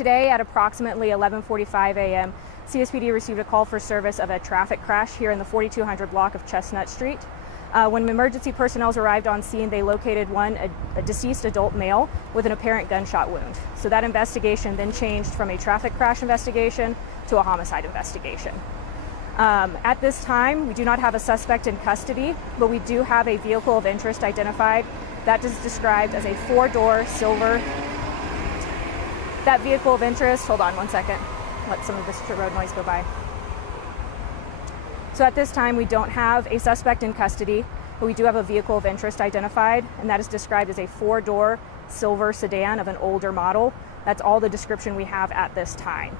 today at approximately 11:45 a.m., CSPD received a call for service of a traffic crash here in the 4200 block of Chestnut Street. When emergency personnel arrived on scene, they located a deceased adult male with an apparent gunshot wound. So that investigation then changed from a traffic crash investigation to a homicide investigation. At this time, we do not have a suspect in custody, but we do have a vehicle of interest identified. That is described as a four-door silver. That vehicle of interest, hold on one second, let some of this road noise go by. So at this time, we don't have a suspect in custody, but we do have a vehicle of interest identified, and that is described as a four-door silver sedan of an older model. That's all the description we have at this time.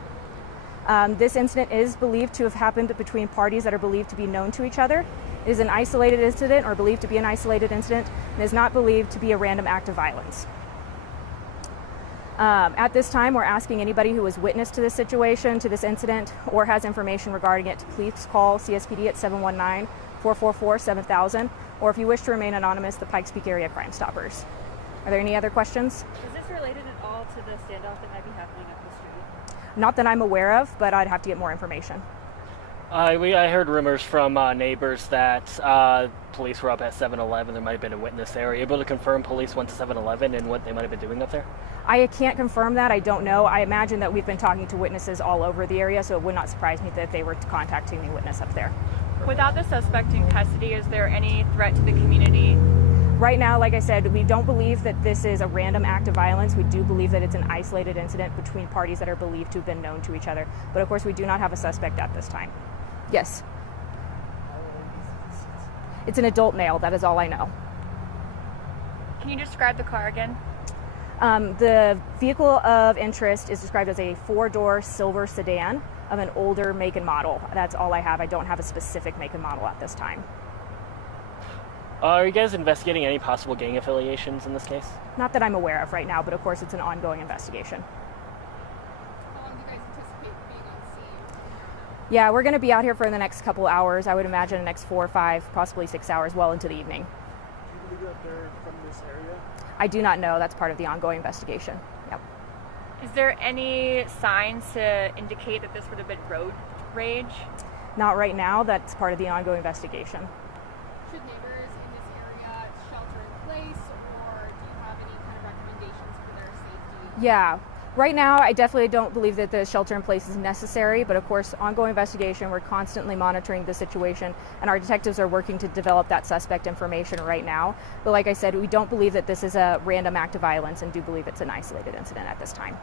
This incident is believed to have happened between parties that are believed to be known to each other. It is an isolated incident, or believed to be an isolated incident, and is not believed to be a random act of violence. At this time, we're asking anybody who was witness to this situation, to this incident, or has information regarding it to please call CSPD at 719-444-7000, or if you wish to remain anonymous, the Pikes Peak Area Crime Stoppers. Are there any other questions? Is this related at all to the standoff that might be happening up the street? Not that I'm aware of, but I'd have to get more information. I heard rumors from neighbors that police were up at 7-Eleven. There might have been a witness there. Are you able to confirm police went to 7-Eleven and what they might have been doing up there? I can't confirm that. I don't know. I imagine that we've been talking to witnesses all over the area, so it would not surprise me that they were contacting the witness up there. Without the suspect in custody, is there any threat to the community? Right now, like I said, we don't believe that this is a random act of violence. We do believe that it's an isolated incident between parties that are believed to have been known to each other. But of course, we do not have a suspect at this time. Yes. It's an adult male. That is all I know. Can you describe the car again? The vehicle of interest is described as a four-door silver sedan of an older make and model. That's all I have. I don't have a specific make and model at this time. Are you guys investigating any possible gang affiliations in this case? Not that I'm aware of right now, but of course it's an ongoing investigation. How long do you guys anticipate being on scene? Yeah, we're going to be out here for the next couple hours. I would imagine the next 4 or 5, possibly 6 hours, well into the evening. Do you believe that they're from this area? I do not know. That's part of the ongoing investigation. Yep. Is there any signs to indicate that this would have been road rage? Not right now. That's part of the ongoing investigation. Should neighbors in this area shelter in place, or do you have any kind of recommendations for their safety? Yeah. Right now, I definitely don't believe that the shelter in place is necessary, but of course, ongoing investigation, we're constantly monitoring the situation, and our detectives are working to develop that suspect information right now. But like I said, we don't believe that this is a random act of violence and do believe it's an isolated incident at this time.